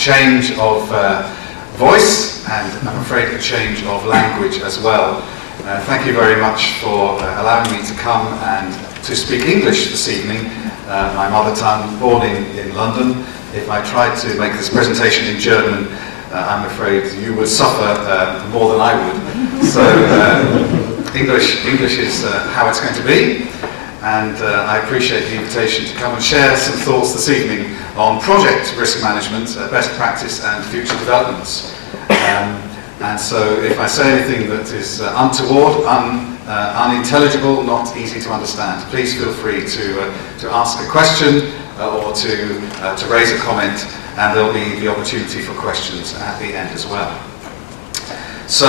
change of voice and I'm afraid a change of language as well. Thank you very much for allowing me to come and to speak English this evening, my mother tongue, born in London. If I tried to make this presentation in German, I'm afraid you would suffer more than I would. So English is how it's going to be, and I appreciate the invitation to come and share some thoughts this evening on project risk management, best practice and future developments. And so if I say anything that is untoward, unintelligible, not easy to understand, please feel free to ask a question or to raise a comment, and there'll be the opportunity for questions at the end as well. So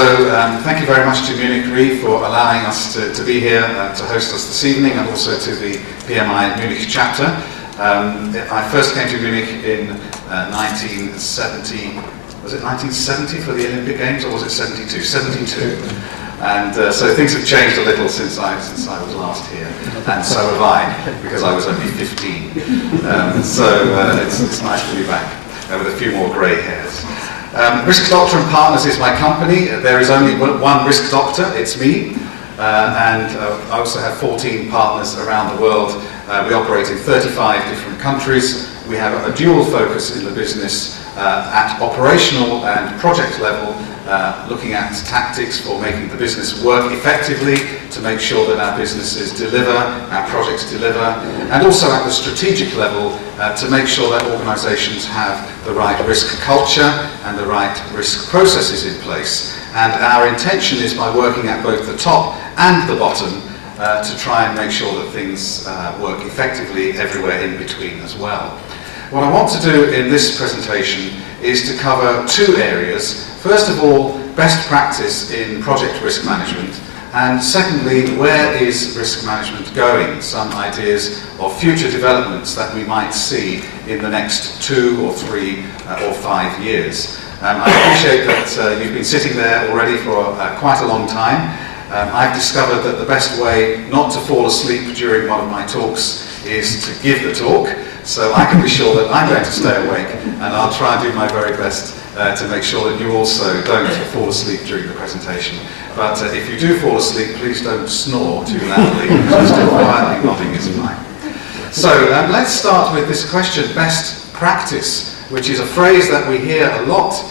thank you very much to Munich Re for allowing us to be here to host us this evening, and also to the PMI Munich chapter. I first came to Munich in 1970. Was it 1970 for the Olympic Games, or was it 72? 72. And so things have changed a little since I was last here, and so have I, because I was only 15. It's nice to be back with a few more grey hairs. Risk Doctor and Partners is my company. There is only one risk doctor, it's me, and I also have 14 partners around the world. We operate in 35 different countries. We have a dual focus in the business at operational and project level, looking at tactics for making the business work effectively, to make sure that our businesses deliver, our projects deliver, and also at the strategic level to make sure that organisations have the right risk culture and the right risk processes in place. And our intention is, by working at both the top and the bottom, to try and make sure that things work effectively everywhere in between as well. What I want to do in this presentation is to cover two areas. First of all, best practice in project risk management, and secondly, where is risk management going? Some ideas of future developments that we might see in the next 2 or 3 or 5 years. I appreciate that you've been sitting there already for quite a long time. I've discovered that the best way not to fall asleep during one of my talks is to give the talk, so I can be sure that I'm going to stay awake, and I'll try and do my very best to make sure that you also don't fall asleep during the presentation. But if you do fall asleep, please don't snore too loudly. Just quietly nodding is fine. So let's start with this question, best practice, which is a phrase that we hear a lot.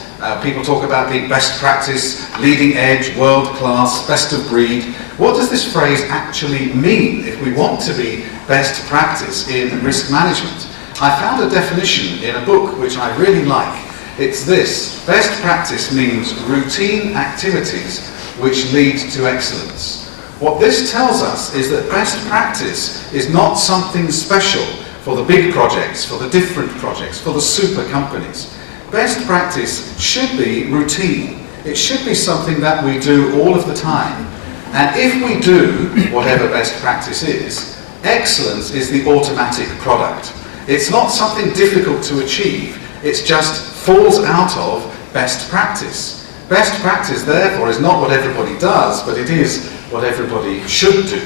People talk about being best practice, leading edge, world class, best of breed. What does this phrase actually mean if we want to be best practice in risk management? I found a definition in a book which I really like. It's this: best practice means routine activities which lead to excellence. What this tells us is that best practice is not something special for the big projects, for the different projects, for the super companies. Best practice should be routine. It should be something that we do all of the time. And if we do whatever best practice is, excellence is the automatic product. It's not something difficult to achieve. It just falls out of best practice. Best practice, therefore, is not what everybody does, but it is what everybody should do.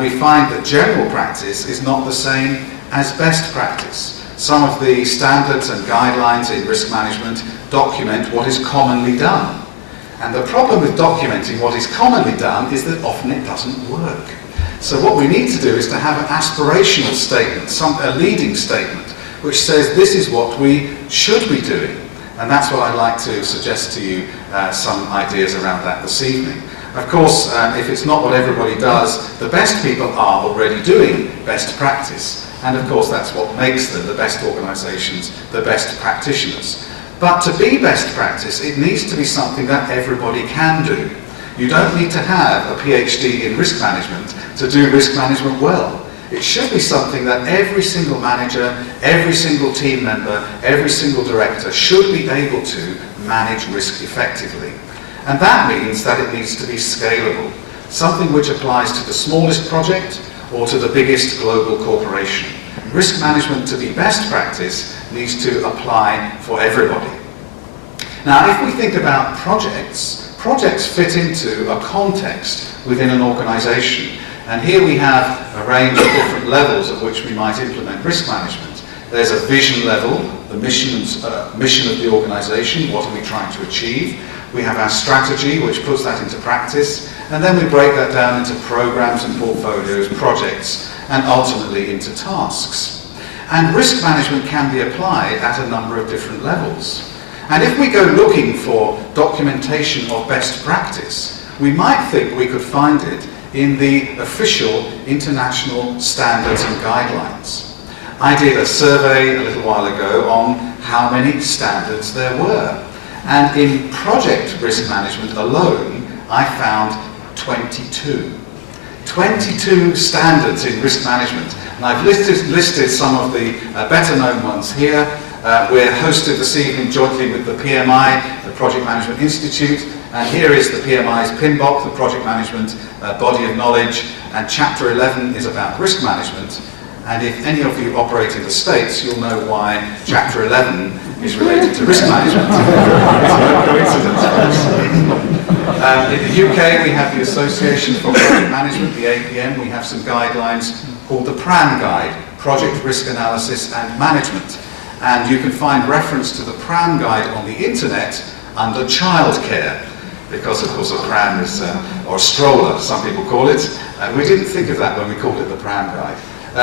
We find that general practice is not the same as best practice. Some of the standards and guidelines in risk management document what is commonly done. And the problem with documenting what is commonly done is that often it doesn't work. So what we need to do is to have an aspirational statement, a leading statement, which says this is what we should be doing. And that's what I'd like to suggest to you, some ideas around that this evening. Of course, if it's not what everybody does, the best people are already doing best practice. And of course, that's what makes them the best organisations, the best practitioners. But to be best practice, it needs to be something that everybody can do. You don't need to have a PhD in risk management to do risk management well. It should be something that every single manager, every single team member, every single director should be able to manage risk effectively. And that means that it needs to be scalable, something which applies to the smallest project or to the biggest global corporation. Risk management, to be best practice, needs to apply for everybody. Now, if we think about projects, projects fit into a context within an organisation. And here we have a range of different levels at which we might implement risk management. There's a vision level, the mission of the organisation, what are we trying to achieve. We have our strategy, which puts that into practice, and then we break that down into programs and portfolios, projects, and ultimately into tasks. And risk management can be applied at a number of different levels. And if we go looking for documentation of best practice, we might think we could find it in the official international standards and guidelines. I did a survey a little while ago on how many standards there were. And in project risk management alone, I found 22. 22 standards in risk management. And I've listed some of the better known ones here. We're hosted this evening jointly with the PMI, the Project Management Institute, and here is the PMI's PMBOK, the Project Management Body of Knowledge, and Chapter 11 is about risk management. And if any of you operate in the States, you'll know why Chapter 11 is related to risk management. It's no coincidence. In the UK, we have the Association for Project Management, the APM. We have some guidelines called the PRAM Guide, Project Risk Analysis and Management. And you can find reference to the PRAM Guide on the internet under childcare, because of course a pram is, or a stroller, some people call it. We didn't think of that when we called it the PRAM Guide.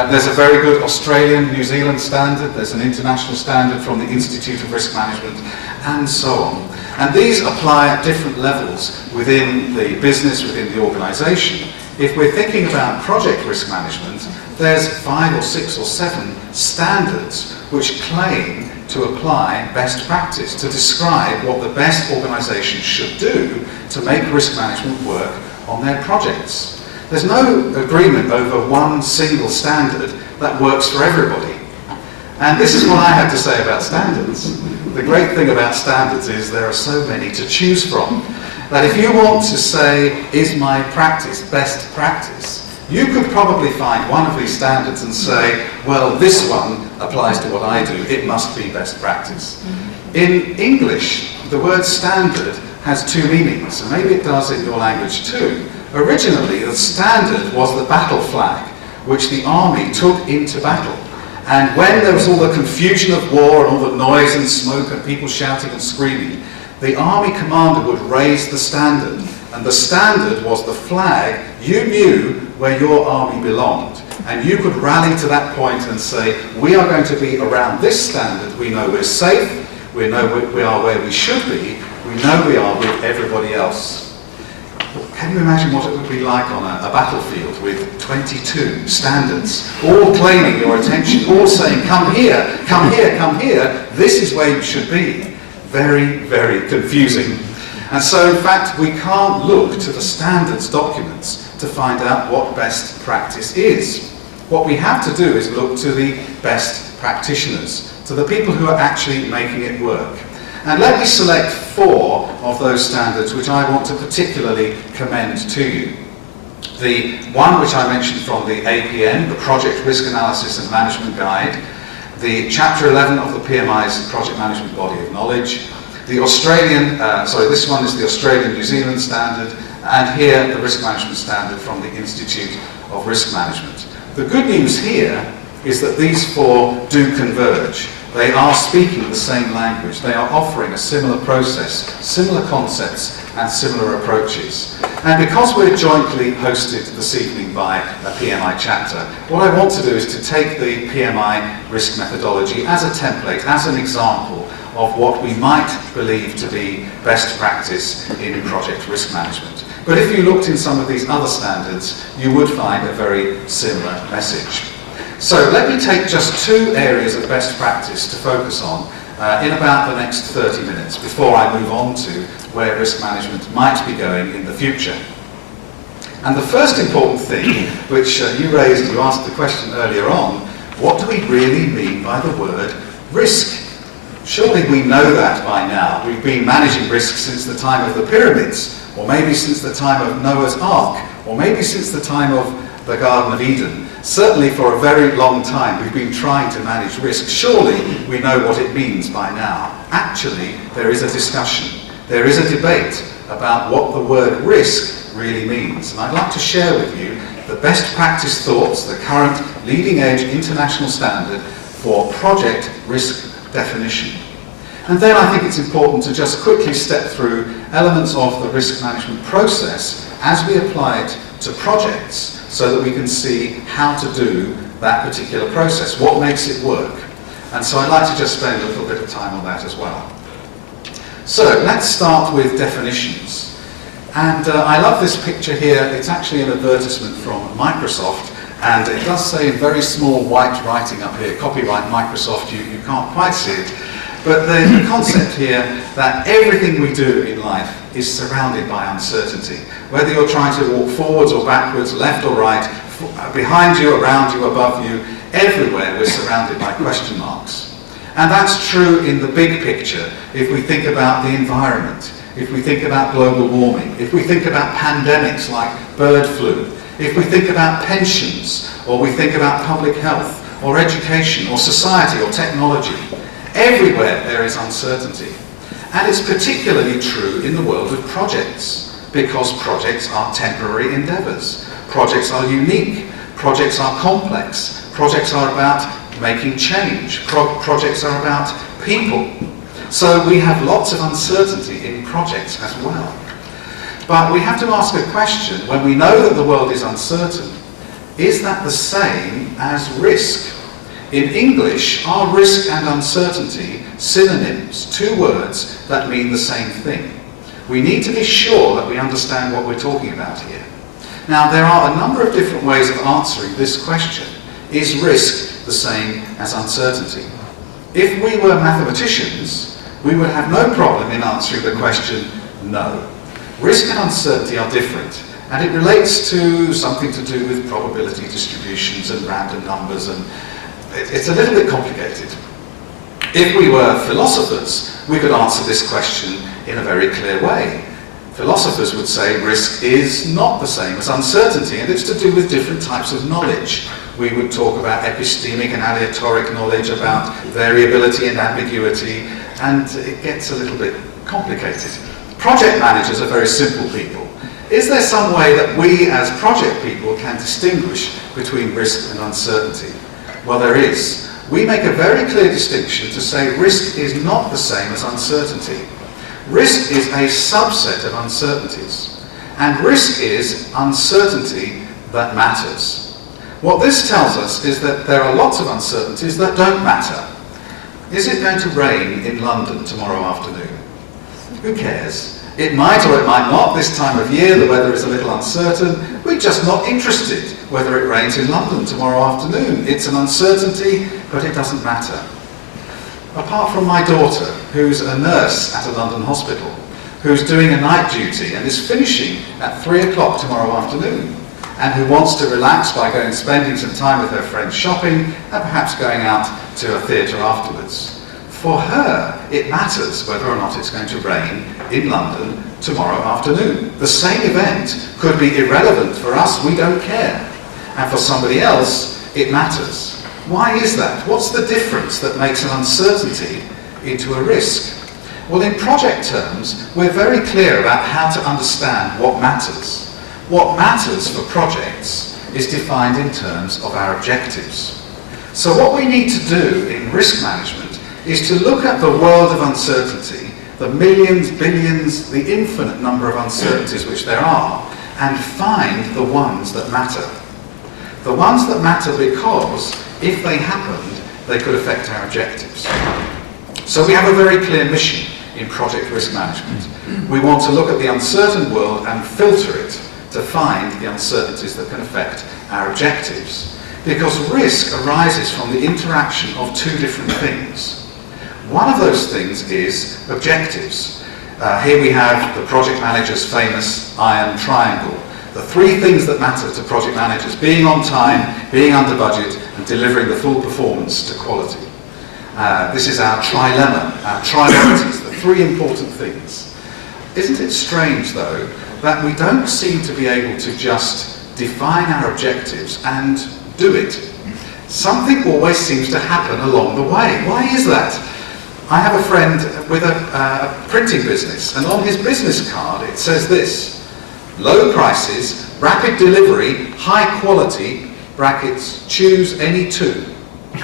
There's a very good Australian, New Zealand standard, there's an international standard from the Institute of Risk Management, and so on. And these apply at different levels within the business, within the organisation. If we're thinking about project risk management, there's 5 or 6 or 7 standards which claim to apply best practice, to describe what the best organisations should do to make risk management work on their projects. There's no agreement over one single standard that works for everybody. And this is what I have to say about standards. The great thing about standards is there are so many to choose from, that if you want to say, is my practice best practice, you could probably find one of these standards and say, well, this one applies to what I do, it must be best practice. In English, the word standard has 2 meanings, and maybe it does in your language too. Originally, the standard was the battle flag, which the army took into battle. And when there was all the confusion of war and all the noise and smoke and people shouting and screaming, the army commander would raise the standard. And the standard was the flag. You knew where your army belonged. And you could rally to that point and say, we are going to be around this standard. We know we're safe. We know we are where we should be. We know we are with everybody else. Can you imagine what it would be like on a battlefield with 22 standards, all claiming your attention, all saying, come here, come here, come here, this is where you should be. Very, very confusing. And so, in fact, we can't look to the standards documents to find out what best practice is. What we have to do is look to the best practitioners, to the people who are actually making it work. And let me select 4 of those standards which I want to particularly commend to you. The one which I mentioned from the APN, the Project Risk Analysis and Management Guide, the Chapter 11 of the PMI's Project Management Body of Knowledge, the Australian, this one is the Australian New Zealand standard, and here the Risk Management Standard from the Institute of Risk Management. The good news here is that these 4 do converge. They are speaking the same language. They are offering a similar process, similar concepts, and similar approaches. And because we're jointly hosted this evening by a PMI chapter, what I want to do is to take the PMI risk methodology as a template, as an example of what we might believe to be best practice in project risk management. But if you looked in some of these other standards, you would find a very similar message. So let me take just 2 areas of best practice to focus on in about the next 30 minutes before I move on to where risk management might be going in the future. And the first important thing, which you asked the question earlier on, what do we really mean by the word risk? Surely we know that by now. We've been managing risk since the time of the pyramids, or maybe since the time of Noah's Ark, or maybe since the time of the Garden of Eden. Certainly for a very long time we've been trying to manage risk. Surely we know what it means by now. Actually, there is a discussion, there is a debate about what the word risk really means. And I'd like to share with you the best practice thoughts, the current leading edge international standard for project risk definition. And then I think it's important to just quickly step through elements of the risk management process as we apply it to projects, so that we can see how to do that particular process, what makes it work. And so I'd like to just spend a little bit of time on that as well. So let's start with definitions. And I love this picture here. It's actually an advertisement from Microsoft, and it does say in very small white writing up here, copyright Microsoft, you can't quite see it. But the concept here that everything we do in life is surrounded by uncertainty. Whether you're trying to walk forwards or backwards, left or right, behind you, around you, above you, everywhere we're surrounded by question marks. And that's true in the big picture if we think about the environment, if we think about global warming, if we think about pandemics like bird flu, if we think about pensions, or we think about public health, or education, or society, or technology. Everywhere there is uncertainty. And it's particularly true in the world of projects, because projects are temporary endeavours. Projects are unique. Projects are complex. Projects are about making change. Projects are about people. So we have lots of uncertainty in projects as well. But we have to ask a question, when we know that the world is uncertain, is that the same as risk? In English, are risk and uncertainty synonyms, two words that mean the same thing? We need to be sure that we understand what we're talking about here. Now, there are a number of different ways of answering this question. Is risk the same as uncertainty? If we were mathematicians, we would have no problem in answering the question, no. Risk and uncertainty are different, and it relates to something to do with probability distributions and random numbers, and it's a little bit complicated. If we were philosophers, we could answer this question in a very clear way. Philosophers would say risk is not the same as uncertainty, and it's to do with different types of knowledge. We would talk about epistemic and aleatoric knowledge, about variability and ambiguity, and it gets a little bit complicated. Project managers are very simple people. Is there some way that we as project people can distinguish between risk and uncertainty? Well, there is. We make a very clear distinction to say risk is not the same as uncertainty. Risk is a subset of uncertainties, and risk is uncertainty that matters. What this tells us is that there are lots of uncertainties that don't matter. Is it going to rain in London tomorrow afternoon? Who cares? It might or it might not. This time of year the weather is a little uncertain. We're just not interested whether it rains in London tomorrow afternoon. It's an uncertainty, but it doesn't matter. Apart from my daughter, who's a nurse at a London hospital, who's doing a night duty and is finishing at 3 o'clock tomorrow afternoon, and who wants to relax by going spending some time with her friends shopping and perhaps going out to a theatre afterwards. For her, it matters whether or not it's going to rain in London tomorrow afternoon. The same event could be irrelevant for us, we don't care. And for somebody else, it matters. Why is that? What's the difference that makes an uncertainty into a risk? Well, in project terms, we're very clear about how to understand what matters. What matters for projects is defined in terms of our objectives. So what we need to do in risk management is to look at the world of uncertainty, the millions, billions, the infinite number of uncertainties which there are, and find the ones that matter. The ones that matter because, if they happened, they could affect our objectives. So we have a very clear mission in project risk management. We want to look at the uncertain world and filter it to find the uncertainties that can affect our objectives. Because risk arises from the interaction of two different things. One of those things is objectives. Here we have the project manager's famous iron triangle. The three things that matter to project managers: being on time, being under budget, and delivering the full performance to quality. This is our trilemma, our priorities, the three important things. Isn't it strange, though, that we don't seem to be able to just define our objectives and do it? Something always seems to happen along the way. Why is that? I have a friend with a printing business, and on his business card it says this: low prices, rapid delivery, high quality, brackets, choose any two. And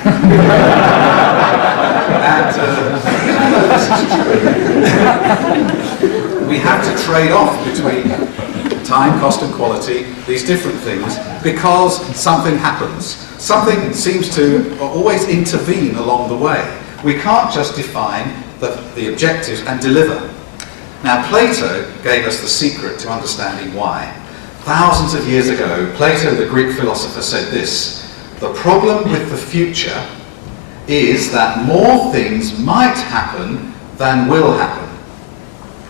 we have to trade off between time, cost and quality, these different things, because something happens. Something seems to always intervene along the way. We can't just define the objectives and deliver. Now, Plato gave us the secret to understanding why. Thousands of years ago, Plato, the Greek philosopher, said this: the problem with the future is that more things might happen than will happen.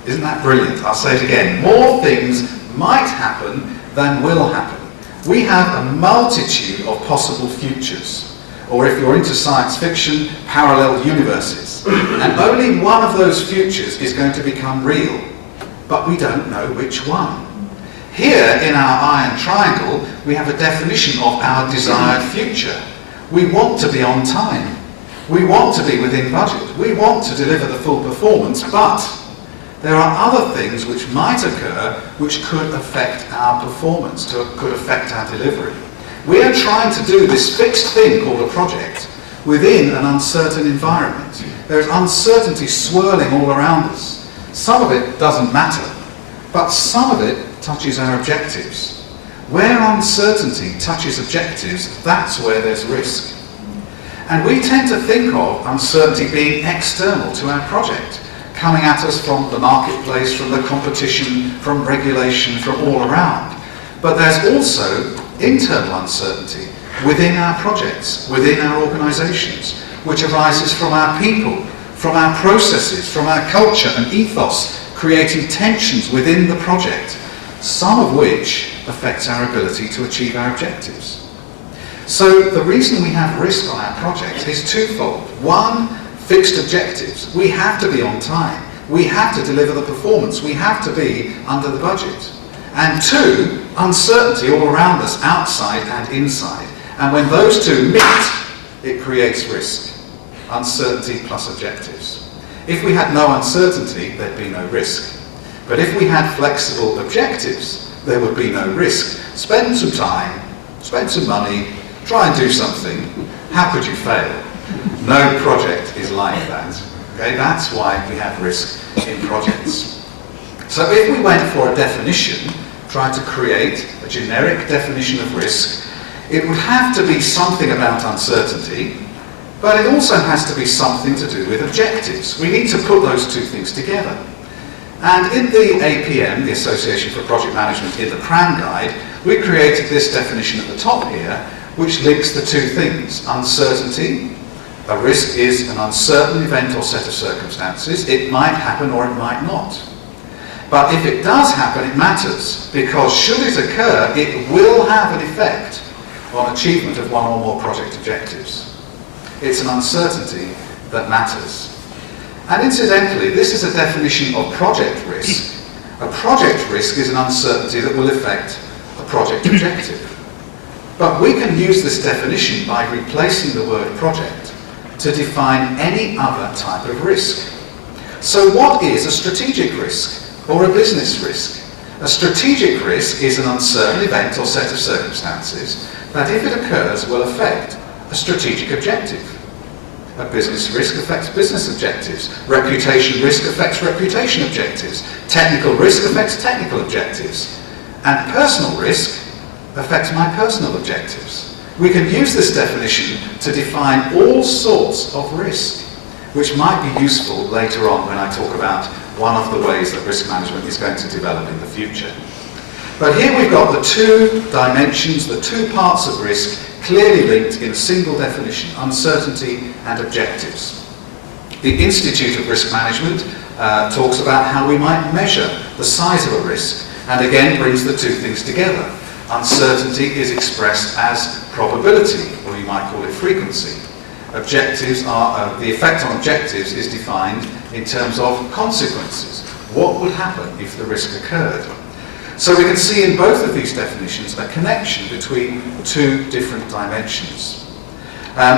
Isn't that brilliant? I'll say it again. More things might happen than will happen. We have a multitude of possible futures, or if you're into science fiction, parallel universes. And only one of those futures is going to become real, but we don't know which one. Here in our iron triangle, we have a definition of our desired future. We want to be on time. We want to be within budget. We want to deliver the full performance, but there are other things which might occur which could affect our performance, could affect our delivery. We are trying to do this fixed thing called a project within an uncertain environment. There is uncertainty swirling all around us. Some of it doesn't matter, but some of it touches our objectives. Where uncertainty touches objectives, that's where there's risk. And we tend to think of uncertainty being external to our project, coming at us from the marketplace, from the competition, from regulation, from all around. But there's also internal uncertainty within our projects, within our organisations, which arises from our people, from our processes, from our culture and ethos, creating tensions within the project, some of which affects our ability to achieve our objectives. So the reason we have risk on our project is twofold. One, fixed objectives. We have to be on time. We have to deliver the performance. We have to be under the budget. And two, uncertainty all around us, outside and inside. And when those two meet, it creates risk. Uncertainty plus objectives. If we had no uncertainty, there'd be no risk. But if we had flexible objectives, there would be no risk. Spend some time, spend some money, try and do something. How could you fail? No project is like that. Okay? That's why we have risk in projects. So if we went for a definition, try to create a generic definition of risk, it would have to be something about uncertainty, but it also has to be something to do with objectives. We need to put those two things together. And in the APM, the Association for Project Management, in the PRAM guide, we created this definition at the top here, which links the two things. Uncertainty. A risk is an uncertain event or set of circumstances. It might happen or it might not. But if it does happen, it matters, because should it occur, it will have an effect on achievement of one or more project objectives. It's an uncertainty that matters. And incidentally, this is a definition of project risk. A project risk is an uncertainty that will affect a project objective. But we can use this definition by replacing the word project to define any other type of risk. So what is a strategic risk or a business risk? A strategic risk is an uncertain event or set of circumstances that, if it occurs, will affect a strategic objective. A business risk affects business objectives. Reputation risk affects reputation objectives. Technical risk affects technical objectives. And personal risk affects my personal objectives. We can use this definition to define all sorts of risk, which might be useful later on when I talk about one of the ways that risk management is going to develop in the future. But here we've got the two dimensions, the two parts of risk, clearly linked in a single definition: uncertainty and objectives. The Institute of Risk Management talks about how we might measure the size of a risk, and again brings the two things together. Uncertainty is expressed as probability, or you might call it frequency. Objectives are, the effect on objectives is defined in terms of consequences. What would happen if the risk occurred? So we can see in both of these definitions a connection between two different dimensions.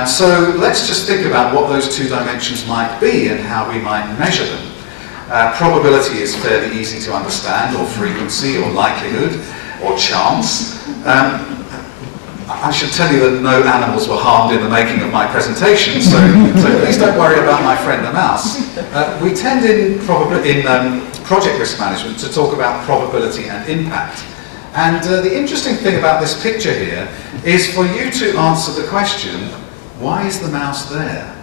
So let's just think about what those two dimensions might be and how we might measure them. Probability is fairly easy to understand, or frequency, or likelihood, or chance. I should tell you that no animals were harmed in the making of my presentation, so please don't worry about my friend the mouse. We tend in project risk management to talk about probability and impact. And the interesting thing about this picture here is for you to answer the question, why is the mouse there?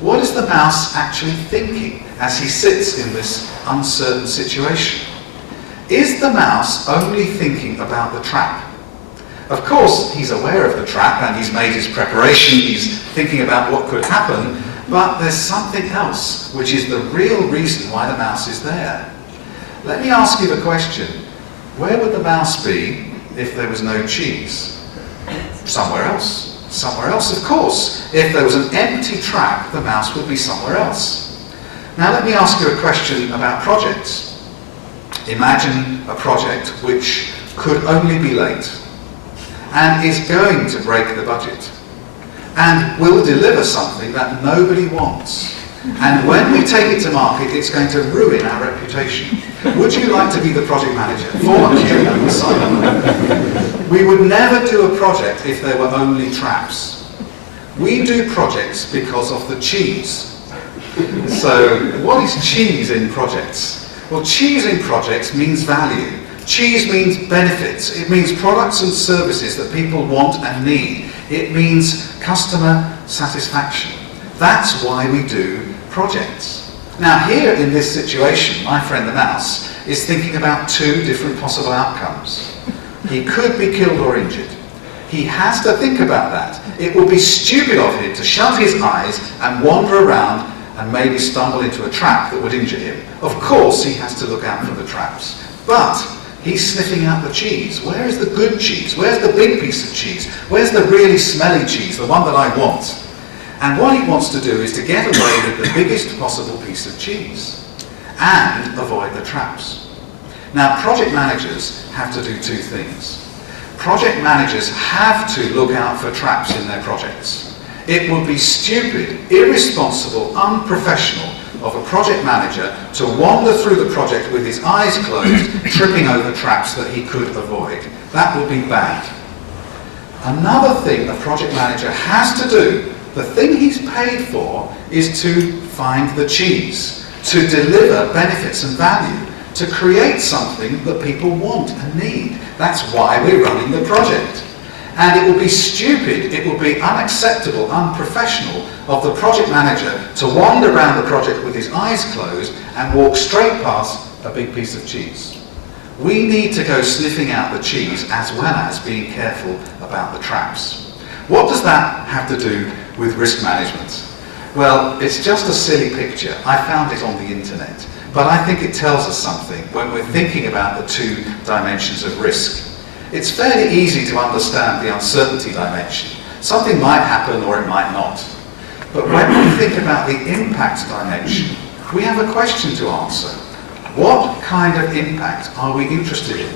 What is the mouse actually thinking as he sits in this uncertain situation? Is the mouse only thinking about the trap? Of course, he's aware of the trap and he's made his preparation, he's thinking about what could happen, but there's something else, which is the real reason why the mouse is there. Let me ask you the question, where would the mouse be if there was no cheese? Somewhere else. Somewhere else, of course. If there was an empty trap, the mouse would be somewhere else. Now let me ask you a question about projects. Imagine a project which could only be late and is going to break the budget and will deliver something that nobody wants. And when we take it to market, it's going to ruin our reputation. Would you like to be the project manager? We would never do a project if there were only traps. We do projects because of the cheese. So what is cheese in projects? Well, cheese in projects means value. Cheese means benefits. It means products and services that people want and need. It means customer satisfaction. That's why we do projects. Now here in this situation, my friend the mouse is thinking about two different possible outcomes. He could be killed or injured. He has to think about that. It would be stupid of him to shut his eyes and wander around and maybe stumble into a trap that would injure him. Of course he has to look out for the traps. But he's sniffing out the cheese. Where is the good cheese? Where's the big piece of cheese? Where's the really smelly cheese, the one that I want? And what he wants to do is to get away with the biggest possible piece of cheese and avoid the traps. Now, project managers have to do two things. Project managers have to look out for traps in their projects. It would be stupid, irresponsible, unprofessional of a project manager to wander through the project with his eyes closed, tripping over traps that he could avoid. That would be bad. Another thing a project manager has to do, the thing he's paid for, is to find the cheese, to deliver benefits and value, to create something that people want and need. That's why we're running the project. And it will be stupid, it will be unacceptable, unprofessional of the project manager to wander around the project with his eyes closed and walk straight past a big piece of cheese. We need to go sniffing out the cheese as well as being careful about the traps. What does that have to do with risk management? Well, it's just a silly picture. I found it on the internet. But I think it tells us something when we're thinking about the two dimensions of risk. It's fairly easy to understand the uncertainty dimension. Something might happen or it might not. But when we think about the impact dimension, we have a question to answer. What kind of impact are we interested in?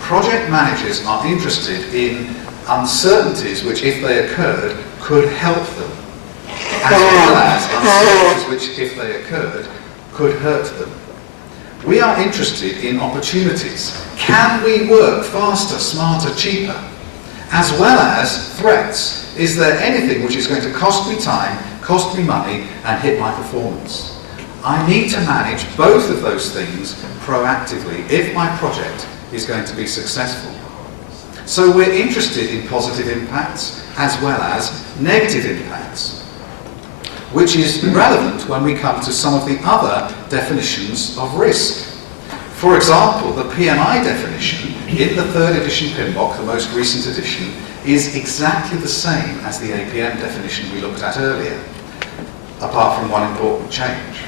Project managers are interested in uncertainties which, if they occurred, could help them, as well as uncertainties which, if they occurred, could hurt them. We are interested in opportunities. Can we work faster, smarter, cheaper? As well as threats. Is there anything which is going to cost me time, cost me money, and hit my performance? I need to manage both of those things proactively if my project is going to be successful. So we're interested in positive impacts as well as negative impacts, which is relevant when we come to some of the other definitions of risk. For example, the PMI definition in the 3rd edition PMBOK, the most recent edition, is exactly the same as the APM definition we looked at earlier, apart from one important change.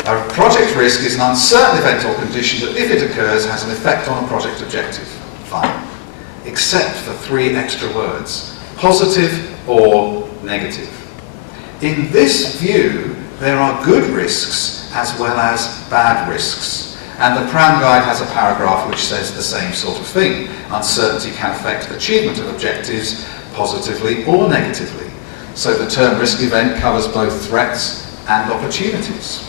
A project risk is an uncertain event or condition that, if it occurs, has an effect on a project objective. Fine. Except for 3 extra words: positive or negative. In this view, there are good risks as well as bad risks. And the Pram Guide has a paragraph which says the same sort of thing. Uncertainty can affect achievement of objectives positively or negatively. So the term risk event covers both threats and opportunities.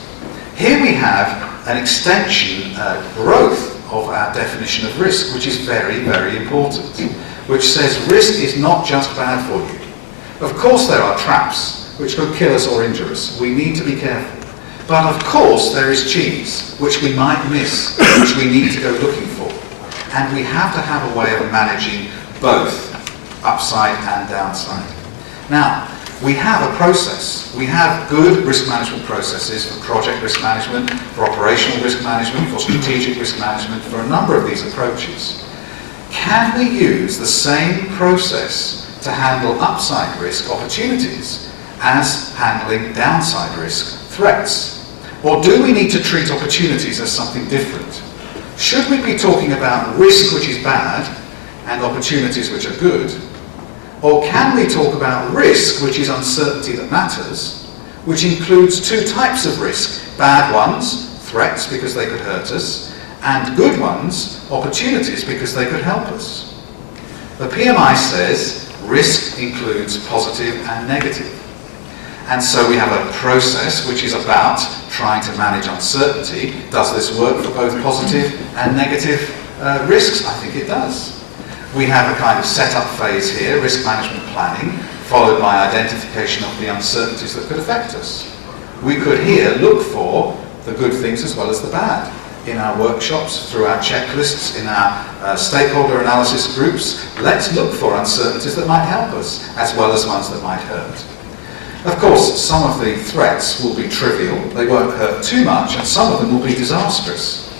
Here we have an extension, growth of our definition of risk, which is very, very important. which says risk is not just bad for you. Of course there are traps which could kill us or injure us. We need to be careful. But of course there is cheese, which we might miss, which we need to go looking for. And we have to have a way of managing both upside and downside. Now, we have a process. We have good risk management processes for project risk management, for operational risk management, for strategic risk management, for a number of these approaches. Can we use the same process to handle upside risk opportunities as handling downside risk threats? Or do we need to treat opportunities as something different? Should we be talking about risk which is bad and opportunities which are good? Or can we talk about risk which is uncertainty that matters, which includes two types of risk: bad ones, threats because they could hurt us, and good ones, opportunities because they could help us? The PMI says risk includes positive and negative. And so we have a process which is about trying to manage uncertainty. Does this work for both positive and negative risks? I think it does. We have a kind of setup phase here, risk management planning, followed by identification of the uncertainties that could affect us. We could here look for the good things as well as the bad. In our workshops, through our checklists, in our stakeholder analysis groups, let's look for uncertainties that might help us, as well as ones that might hurt. Of course, some of the threats will be trivial, they won't hurt too much, and some of them will be disastrous.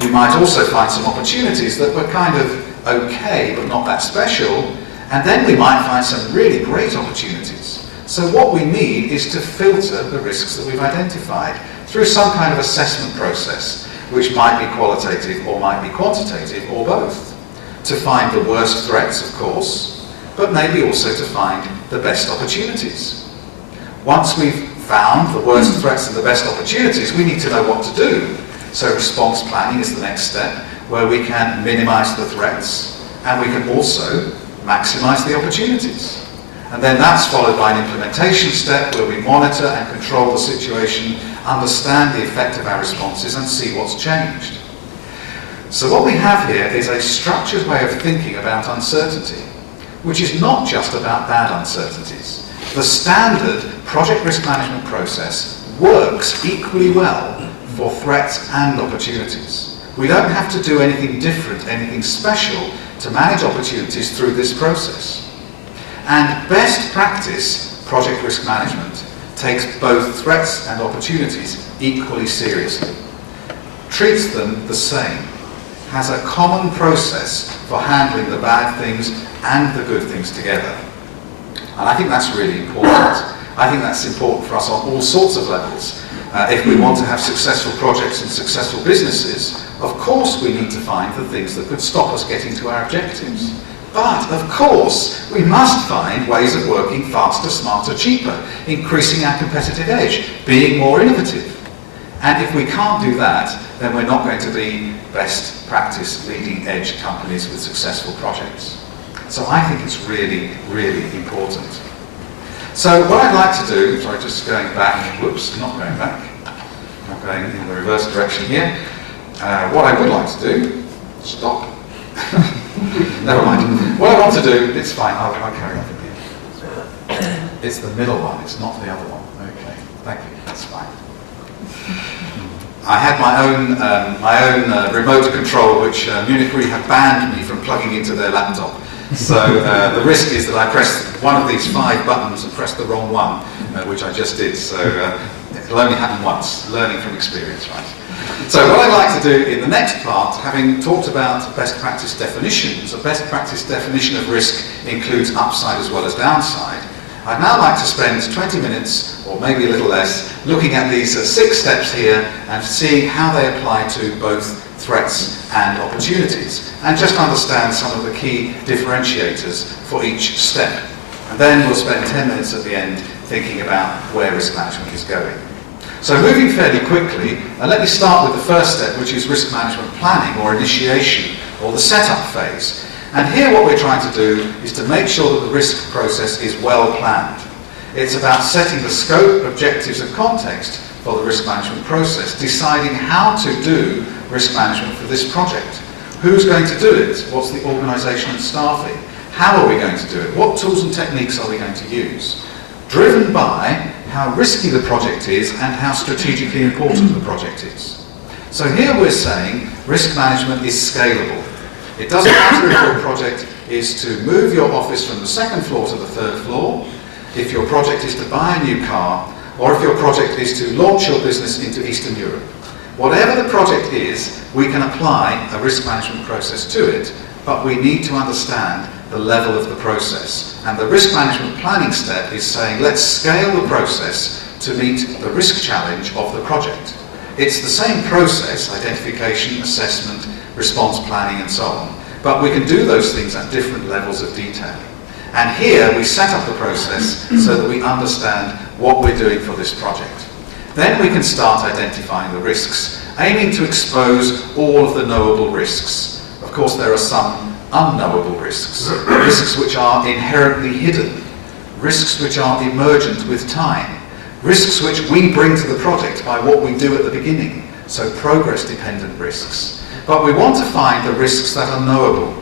We might also find some opportunities that were kind of okay, but not that special, and then we might find some really great opportunities. So what we need is to filter the risks that we've identified through some kind of assessment process, which might be qualitative or might be quantitative or both, to find the worst threats, of course, but maybe also to find the best opportunities. Once we've found the worst threats and the best opportunities, we need to know what to do. So response planning is the next step, where we can minimize the threats and we can also maximize the opportunities. And then that's followed by an implementation step where we monitor and control the situation, understand the effect of our responses and see what's changed. So what we have here is a structured way of thinking about uncertainty, which is not just about bad uncertainties. The standard project risk management process works equally well for threats and opportunities. We don't have to do anything different, anything special to manage opportunities through this process. And best practice project risk management takes both threats and opportunities equally seriously, treats them the same, has a common process for handling the bad things and the good things together. And I think that's really important. I think that's important for us on all sorts of levels. If we want to have successful projects and successful businesses, of course we need to find the things that could stop us getting to our objectives. But, of course, we must find ways of working faster, smarter, cheaper, increasing our competitive edge, being more innovative. And if we can't do that, then we're not going to be best practice, leading edge companies with successful projects. So I think it's really, really important. So what I'd like to do, sorry, just going back, whoops, not going back, I'm going in the reverse direction here. What I would like to do, stop. Never mind. What I want to do, it's fine, I'll carry on from here. It's the middle one, it's not the other one. Okay, thank you, that's fine. I had my own remote control, which Munich really have banned me from plugging into their laptop. So the risk is that I press one of these 5 buttons and press the wrong one, which I just did. So it'll only happen once, learning from experience, right? So what I'd like to do in the next part, having talked about best practice definitions, a best practice definition of risk includes upside as well as downside. I'd now like to spend 20 minutes, or maybe a little less, looking at these 6 steps here and seeing how they apply to both threats and opportunities, and just understand some of the key differentiators for each step. And then we'll spend 10 minutes at the end thinking about where risk management is going. So moving fairly quickly, let me start with the first step, which is risk management planning or initiation, or the setup phase. And here what we're trying to do is to make sure that the risk process is well planned. It's about setting the scope, objectives and context for the risk management process, deciding how to do risk management for this project. Who's going to do it? What's the organisation and staffing? How are we going to do it? What tools and techniques are we going to use? Driven by how risky the project is and how strategically important the project is. So here we're saying risk management is scalable. It doesn't matter if your project is to move your office from the second floor to the third floor, if your project is to buy a new car, or if your project is to launch your business into Eastern Europe. Whatever the project is, we can apply a risk management process to it, but we need to understand the level of the process. And the risk management planning step is saying, let's scale the process to meet the risk challenge of the project. It's the same process, identification, assessment, response planning, and so on, but we can do those things at different levels of detail. And here we set up the process so that we understand what we're doing for this project. Then we can start identifying the risks, aiming to expose all of the knowable risks. Of course, there are some unknowable risks, risks which are inherently hidden, risks which are emergent with time, risks which we bring to the project by what we do at the beginning, so progress-dependent risks. But we want to find the risks that are knowable.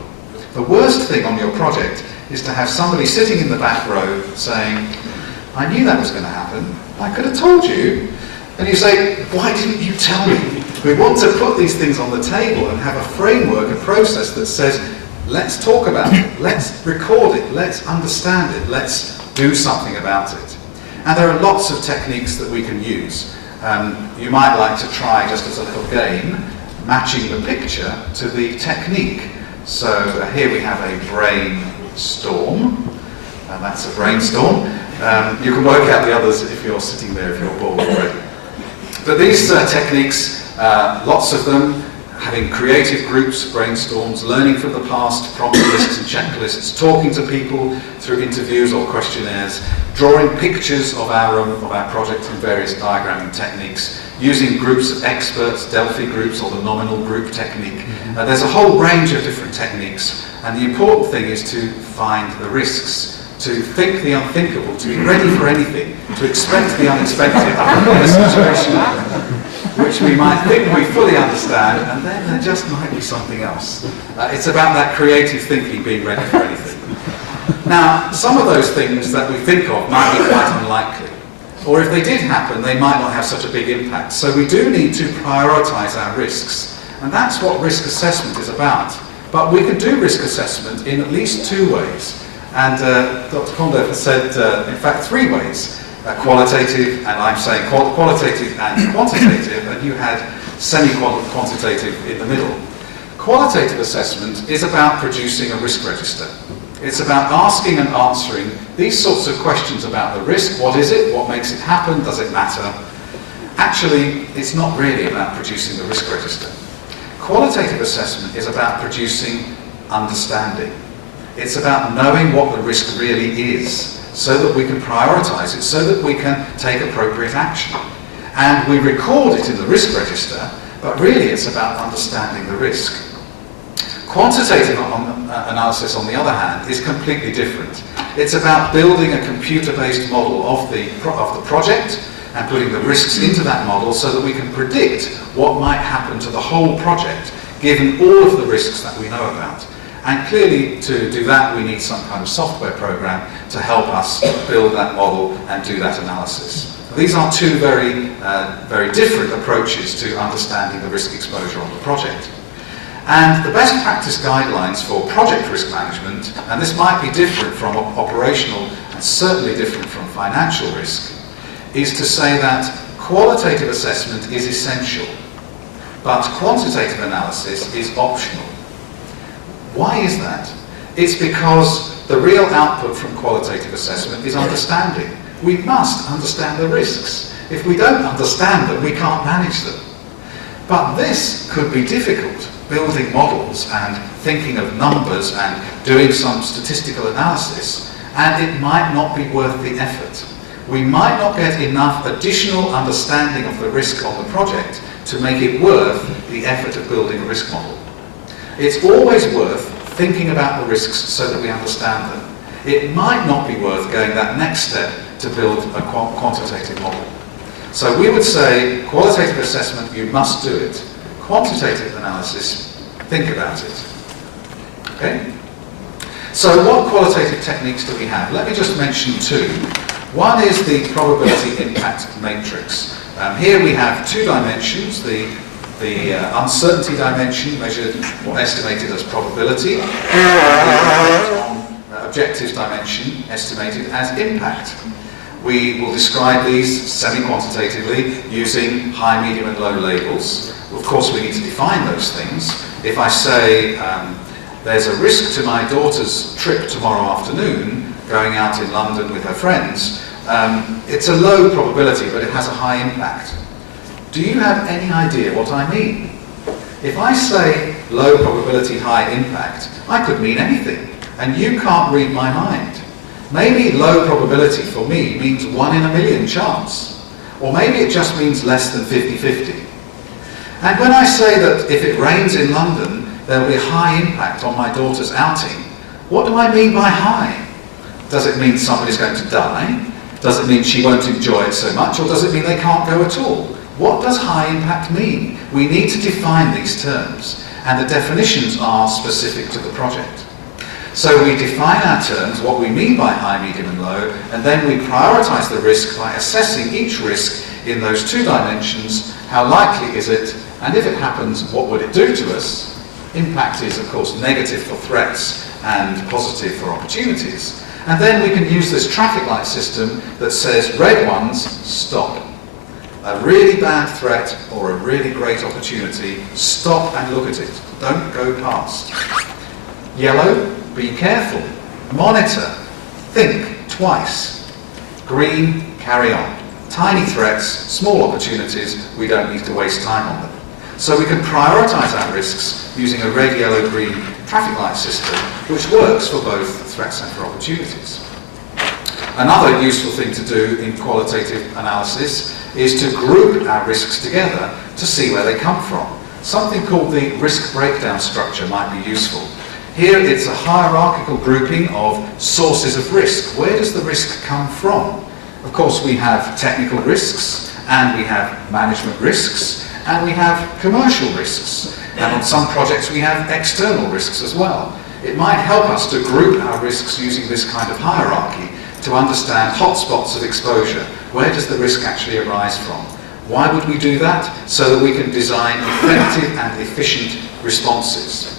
The worst thing on your project is to have somebody sitting in the back row saying, I knew that was going to happen, I could have told you. And you say, why didn't you tell me? We want to put these things on the table and have a framework, a process that says, let's talk about it, let's record it, let's understand it, let's do something about it. And there are lots of techniques that we can use. You might like to try, just as a little game, matching the picture to the technique. So here we have a brainstorm, and that's a brainstorm. You can work out the others if you're sitting there, if you're bored already. But these techniques, lots of them, having creative groups, brainstorms, learning from the past, prompt lists and checklists, talking to people through interviews or questionnaires, drawing pictures of our project in various diagramming techniques, using groups of experts, Delphi groups or the nominal group technique. There's a whole range of different techniques, and the important thing is to find the risks, to think the unthinkable, to be ready for anything, to expect the unexpected in a situation which we might think we fully understand, and then there just might be something else. It's about that creative thinking, being ready for anything. Now, some of those things that we think of might be quite unlikely, or if they did happen, they might not have such a big impact. So we do need to prioritise our risks, and that's what risk assessment is about. But we can do risk assessment in at least two ways, and Dr. Kondo has said, in fact, three ways. Qualitative, and I'm saying qualitative and quantitative, and you had semi-quantitative in the middle. Qualitative assessment is about producing a risk register. It's about asking and answering these sorts of questions about the risk. What is it? What makes it happen? Does it matter? Actually, it's not really about producing the risk register. Qualitative assessment is about producing understanding. It's about knowing what the risk really is, so that we can prioritise it, so that we can take appropriate action. And we record it in the risk register, but really it's about understanding the risk. Quantitative analysis, on the other hand, is completely different. It's about building a computer-based model of the project and putting the risks into that model so that we can predict what might happen to the whole project, given all of the risks that we know about. And clearly, to do that, we need some kind of software program to help us build that model and do that analysis. These are two very different approaches to understanding the risk exposure on the project. And the best practice guidelines for project risk management, and this might be different from operational and certainly different from financial risk, is to say that qualitative assessment is essential, but quantitative analysis is optional. Why is that? It's because the real output from qualitative assessment is understanding. We must understand the risks. If we don't understand them, we can't manage them. But this could be difficult, building models and thinking of numbers and doing some statistical analysis, and it might not be worth the effort. We might not get enough additional understanding of the risk on the project to make it worth the effort of building a risk model. It's always worth thinking about the risks so that we understand them. It might not be worth going that next step to build a quantitative model. So we would say, qualitative assessment, you must do it. Quantitative analysis, think about it. Okay? So what qualitative techniques do we have? Let me just mention two. One is the probability impact matrix. Here we have two dimensions, the uncertainty dimension measured or estimated as probability, and the objectives dimension estimated as impact. We will describe these semi-quantitatively using high, medium and low labels. Of course we need to define those things. If I say there's a risk to my daughter's trip tomorrow afternoon going out in London with her friends, it's a low probability but it has a high impact. Do you have any idea what I mean? If I say low probability, high impact, I could mean anything and you can't read my mind. Maybe low probability for me means 1 in a million chance, or maybe it just means less than 50-50. And when I say that if it rains in London, there will be a high impact on my daughter's outing, what do I mean by high? Does it mean somebody's going to die? Does it mean she won't enjoy it so much, or does it mean they can't go at all? What does high impact mean? We need to define these terms, and the definitions are specific to the project. So we define our terms, what we mean by high, medium and low, and then we prioritise the risk by assessing each risk in those two dimensions. How likely is it, and if it happens, what would it do to us? Impact is, of course, negative for threats and positive for opportunities. And then we can use this traffic light system that says red ones, stop. A really bad threat or a really great opportunity, stop and look at it. Don't go past. Yellow, be careful, monitor, think twice. Green, carry on. Tiny threats, small opportunities, we don't need to waste time on them. So we can prioritise our risks using a red, yellow, green traffic light system, which works for both threats and for opportunities. Another useful thing to do in qualitative analysis is to group our risks together to see where they come from. Something called the risk breakdown structure might be useful. Here it's a hierarchical grouping of sources of risk. Where does the risk come from? Of course we have technical risks, and we have management risks, and we have commercial risks. And on some projects we have external risks as well. It might help us to group our risks using this kind of hierarchy to understand hotspots of exposure. Where does the risk actually arise from? Why would we do that? So that we can design effective and efficient responses.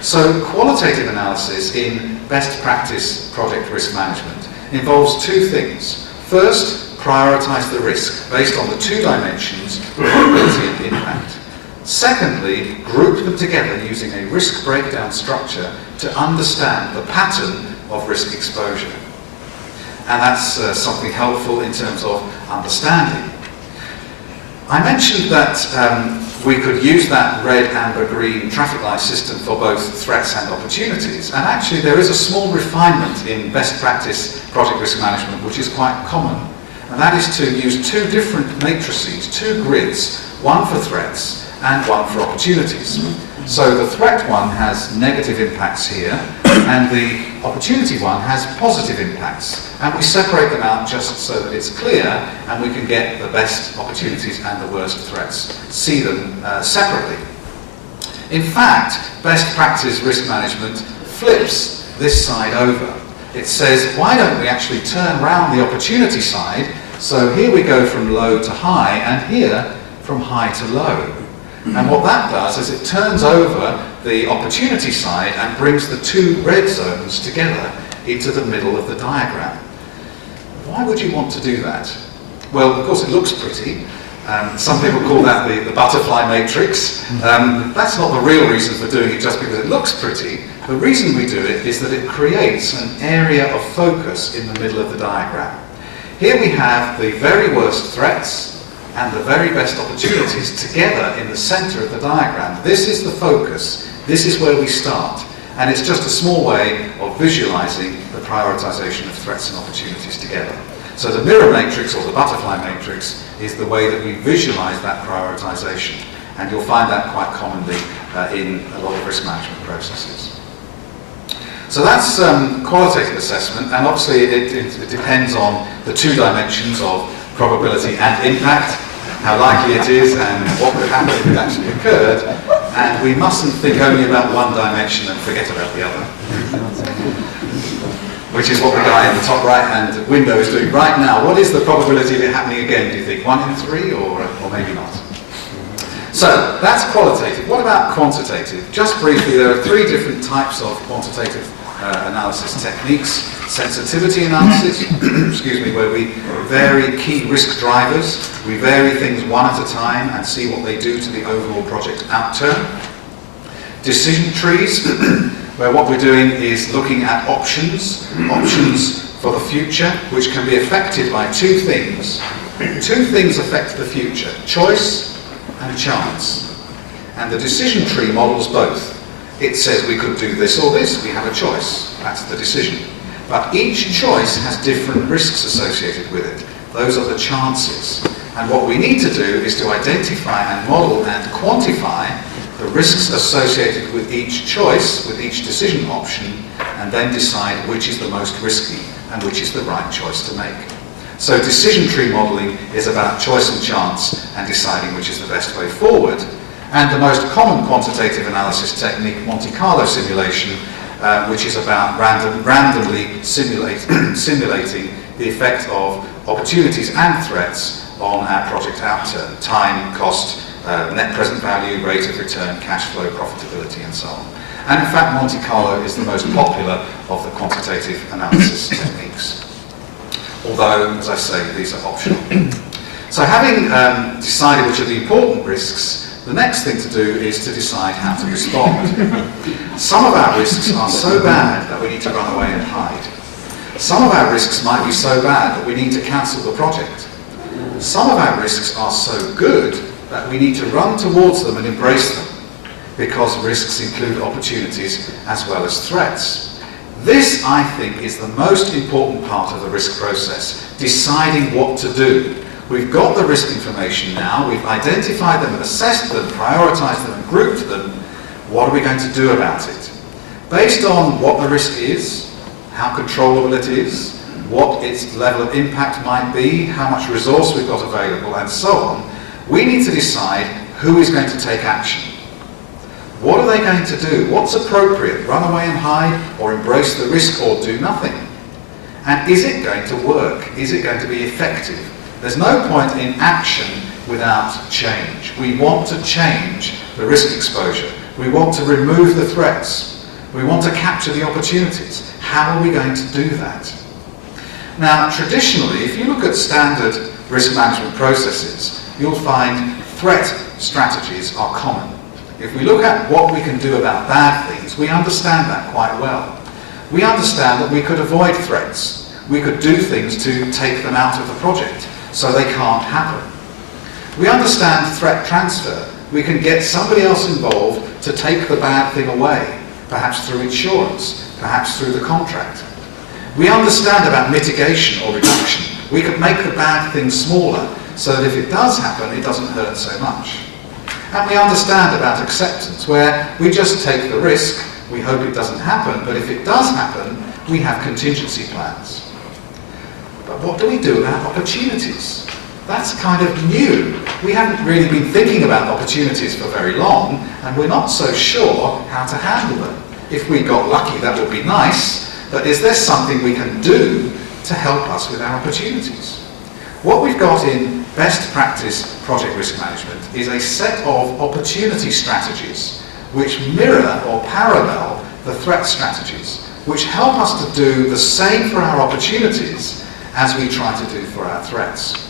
So qualitative analysis in best practice project risk management involves two things. First, prioritise the risk based on the two dimensions, probability and impact. Secondly, group them together using a risk breakdown structure to understand the pattern of risk exposure. And that's something helpful in terms of understanding. I mentioned that we could use that red, amber, green traffic light system for both threats and opportunities. And actually there is a small refinement in best practice project risk management which is quite common. And that is to use two different matrices, two grids, one for threats and one for opportunities. So the threat one has negative impacts here, and the opportunity one has positive impacts. And we separate them out just so that it's clear, and we can get the best opportunities and the worst threats, see them separately. In fact, best practice risk management flips this side over. It says, why don't we actually turn around the opportunity side? So here we go from low to high, and here from high to low. And what that does is it turns over the opportunity side and brings the two red zones together into the middle of the diagram. Why would you want to do that? Well, of course it looks pretty. Some people call that the butterfly matrix. That's not the real reason for doing it just because it looks pretty. The reason we do it is that it creates an area of focus in the middle of the diagram. Here we have the very worst threats and the very best opportunities together in the center of the diagram. This is the focus. This is where we start. And it's just a small way of visualizing the prioritization of threats and opportunities together. So the mirror matrix or the butterfly matrix is the way that we visualize that prioritization. And you'll find that quite commonly in a lot of risk management processes. So that's qualitative assessment, and obviously it depends on the two dimensions of probability and impact, how likely it is and what would happen if it actually occurred, and we mustn't think only about one dimension and forget about the other. which is what the guy in the top right-hand window is doing right now. What is the probability of it happening again, do you think? 1 in 3 or maybe not? So that's qualitative. What about quantitative? Just briefly, there are 3 different types of quantitative analysis techniques. Sensitivity analysis, excuse me, where we vary key risk drivers. We vary things one at a time and see what they do to the overall project outturn. Decision trees, where what we're doing is looking at options for the future, which can be affected by 2 things. 2 things affect the future: choice and chance. And the decision tree models both. It says we could do this or this, we have a choice. That's the decision. But each choice has different risks associated with it. Those are the chances. And what we need to do is to identify and model and quantify the risks associated with each choice, with each decision option, and then decide which is the most risky and which is the right choice to make. So decision tree modelling is about choice and chance and deciding which is the best way forward. And the most common quantitative analysis technique, Monte Carlo simulation, which is about randomly simulating the effect of opportunities and threats on our project outturn: time, cost, net present value, rate of return, cash flow, profitability, and so on. And in fact, Monte Carlo is the most popular of the quantitative analysis techniques. Although, as I say, these are optional. So having decided which are the important risks, the next thing to do is to decide how to respond. Some of our risks are so bad that we need to run away and hide. Some of our risks might be so bad that we need to cancel the project. Some of our risks are so good that we need to run towards them and embrace them, because risks include opportunities as well as threats. This, I think, is the most important part of the risk process, deciding what to do. We've got the risk information now, we've identified them and assessed them, prioritised them and grouped them. What are we going to do about it? Based on what the risk is, how controllable it is, what its level of impact might be, how much resource we've got available, and so on, we need to decide who is going to take action. What are they going to do? What's appropriate? Run away and hide, or embrace the risk, or do nothing? And is it going to work? Is it going to be effective? There's no point in action without change. We want to change the risk exposure. We want to remove the threats. We want to capture the opportunities. How are we going to do that? Now, traditionally, if you look at standard risk management processes, you'll find threat strategies are common. If we look at what we can do about bad things, we understand that quite well. We understand that we could avoid threats. We could do things to take them out of the project so they can't happen. We understand threat transfer. We can get somebody else involved to take the bad thing away, perhaps through insurance, perhaps through the contract. We understand about mitigation or reduction. We could make the bad thing smaller so that if it does happen, it doesn't hurt so much. And we understand about acceptance, where we just take the risk, we hope it doesn't happen, but if it does happen, we have contingency plans. But what do we do about opportunities? That's kind of new. We haven't really been thinking about opportunities for very long, and we're not so sure how to handle them. If we got lucky, that would be nice, but is there something we can do to help us with our opportunities? What we've got in best practice project risk management is a set of opportunity strategies which mirror or parallel the threat strategies, which help us to do the same for our opportunities as we try to do for our threats.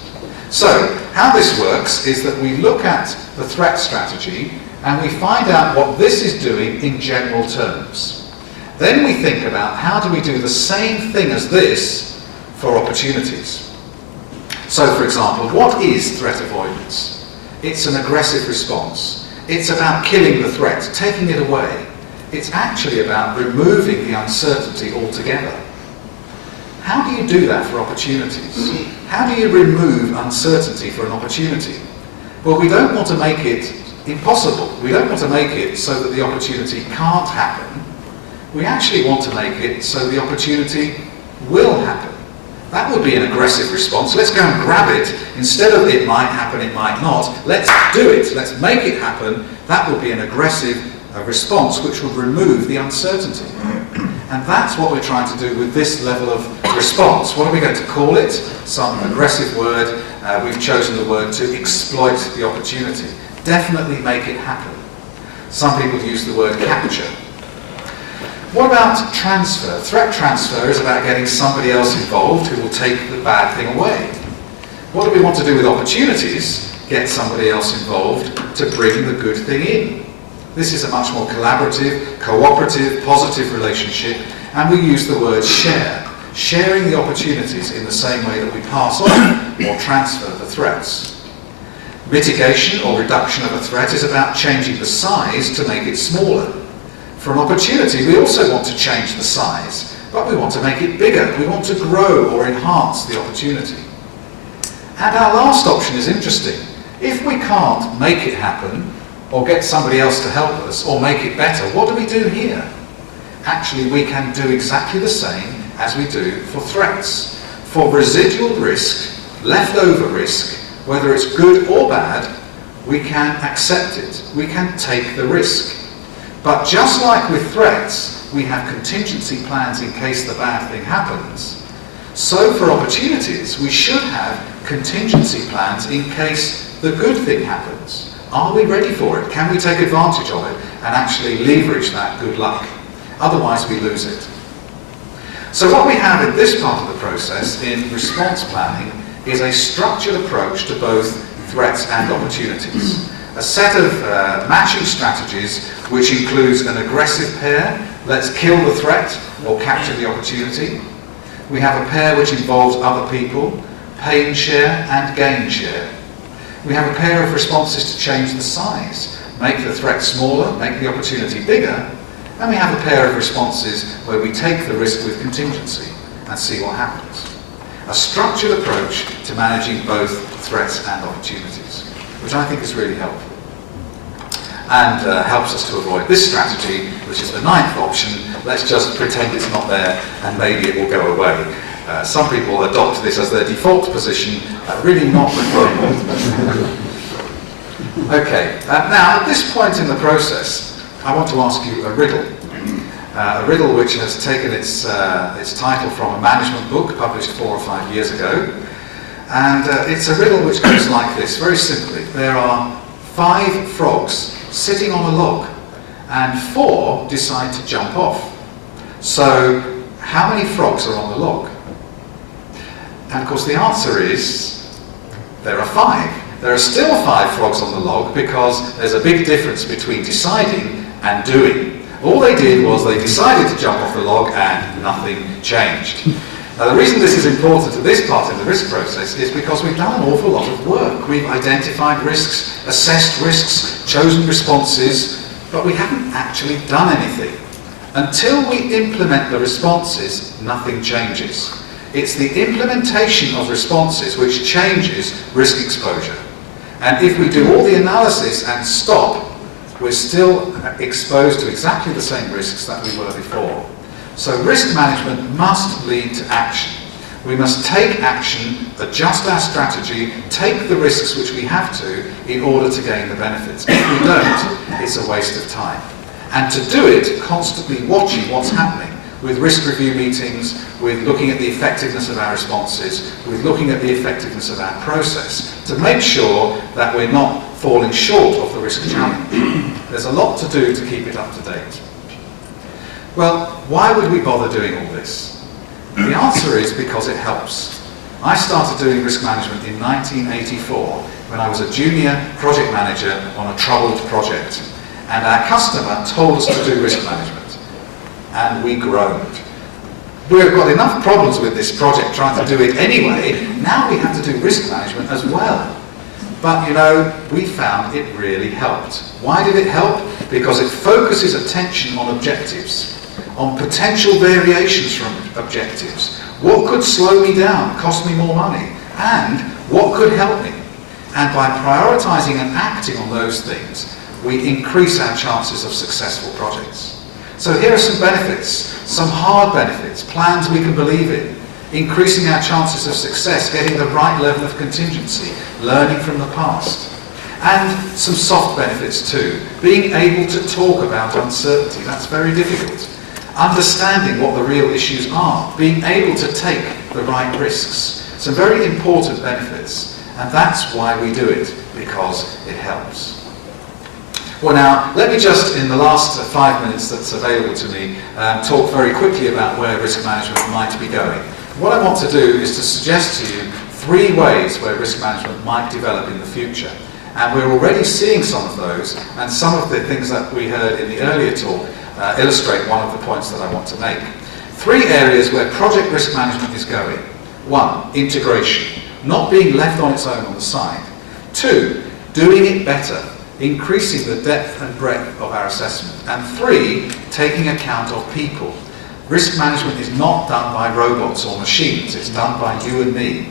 So, how this works is that we look at the threat strategy and we find out what this is doing in general terms. Then we think about how do we do the same thing as this for opportunities. So, for example, what is threat avoidance? It's an aggressive response. It's about killing the threat, taking it away. It's actually about removing the uncertainty altogether. How do you do that for opportunities? How do you remove uncertainty for an opportunity? Well, we don't want to make it impossible. We don't want to make it so that the opportunity can't happen. We actually want to make it so the opportunity will happen. That would be an aggressive response. Let's go and grab it. Instead of it might happen, it might not. Let's do it. Let's make it happen. That would be an aggressive a response which would remove the uncertainty. And that's what we're trying to do with this level of response. What are we going to call it? Some aggressive word. We've chosen the word to exploit the opportunity. Definitely make it happen. Some people use the word capture. What about transfer? Threat transfer is about getting somebody else involved who will take the bad thing away. What do we want to do with opportunities? Get somebody else involved to bring the good thing in. This is a much more collaborative, cooperative, positive relationship, and we use the word share. Sharing the opportunities in the same way that we pass on or transfer the threats. Mitigation or reduction of a threat is about changing the size to make it smaller. For an opportunity, we also want to change the size, but we want to make it bigger. We want to grow or enhance the opportunity. And our last option is interesting. If we can't make it happen, or get somebody else to help us, or make it better, what do we do here? Actually, we can do exactly the same as we do for threats. For residual risk, leftover risk, whether it's good or bad, we can accept it. We can take the risk. But just like with threats, we have contingency plans in case the bad thing happens. So for opportunities, we should have contingency plans in case the good thing happens. Are we ready for it? Can we take advantage of it and actually leverage that good luck? Otherwise, we lose it. So what we have in this part of the process in response planning is a structured approach to both threats and opportunities. A set of matching strategies which includes an aggressive pair, let's kill the threat or capture the opportunity. We have a pair which involves other people, pain share and gain share. We have a pair of responses to change the size, make the threat smaller, make the opportunity bigger, and we have a pair of responses where we take the risk with contingency and see what happens. A structured approach to managing both threats and opportunities, which I think is really helpful. And helps us to avoid this strategy, which is the ninth option. Let's just pretend it's not there and maybe it will go away. Some people adopt this as their default position, really not recommended. Okay, now at this point in the process, I want to ask you a riddle. A riddle which has taken its title from a management book published 4 or 5 years ago. And it's a riddle which goes like this, very simply. There are 5 frogs sitting on a log, and 4 decide to jump off. So, how many frogs are on the log? And of course the answer is, there are 5. There are still 5 frogs on the log because there's a big difference between deciding and doing. All they did was they decided to jump off the log and nothing changed. Now the reason this is important to this part in the risk process is because we've done an awful lot of work. We've identified risks, assessed risks, chosen responses, but we haven't actually done anything. Until we implement the responses, nothing changes. It's the implementation of responses which changes risk exposure. And if we do all the analysis and stop, we're still exposed to exactly the same risks that we were before. So risk management must lead to action. We must take action, adjust our strategy, take the risks which we have to in order to gain the benefits. If we don't, it's a waste of time. And to do it, constantly watching what's happening with risk review meetings, with looking at the effectiveness of our responses, with looking at the effectiveness of our process, to make sure that we're not falling short of the risk challenge. There's a lot to do to keep it up to date. Well, why would we bother doing all this? The answer is because it helps. I started doing risk management in 1984 when I was a junior project manager on a troubled project. And our customer told us to do risk management. And we groaned. We've got enough problems with this project trying to do it anyway, now we have to do risk management as well. But you know, we found it really helped. Why did it help? Because it focuses attention on objectives, on potential variations from objectives. What could slow me down, cost me more money, and what could help me? And by prioritising and acting on those things, we increase our chances of successful projects. So here are some benefits, some hard benefits, plans we can believe in, increasing our chances of success, getting the right level of contingency, learning from the past. And some soft benefits too. Being able to talk about uncertainty, that's very difficult. Understanding what the real issues are, being able to take the right risks. Some very important benefits, and that's why we do it, because it helps. Well now, let me just, in the last 5 minutes that's available to me, talk very quickly about where risk management might be going. What I want to do is to suggest to you 3 ways where risk management might develop in the future. And we're already seeing some of those, and some of the things that we heard in the earlier talk illustrate one of the points that I want to make. 3 areas where project risk management is going. 1, integration, not being left on its own on the side. 2, doing it better, increasing the depth and breadth of our assessment. And 3, taking account of people. Risk management is not done by robots or machines, it's done by you and me.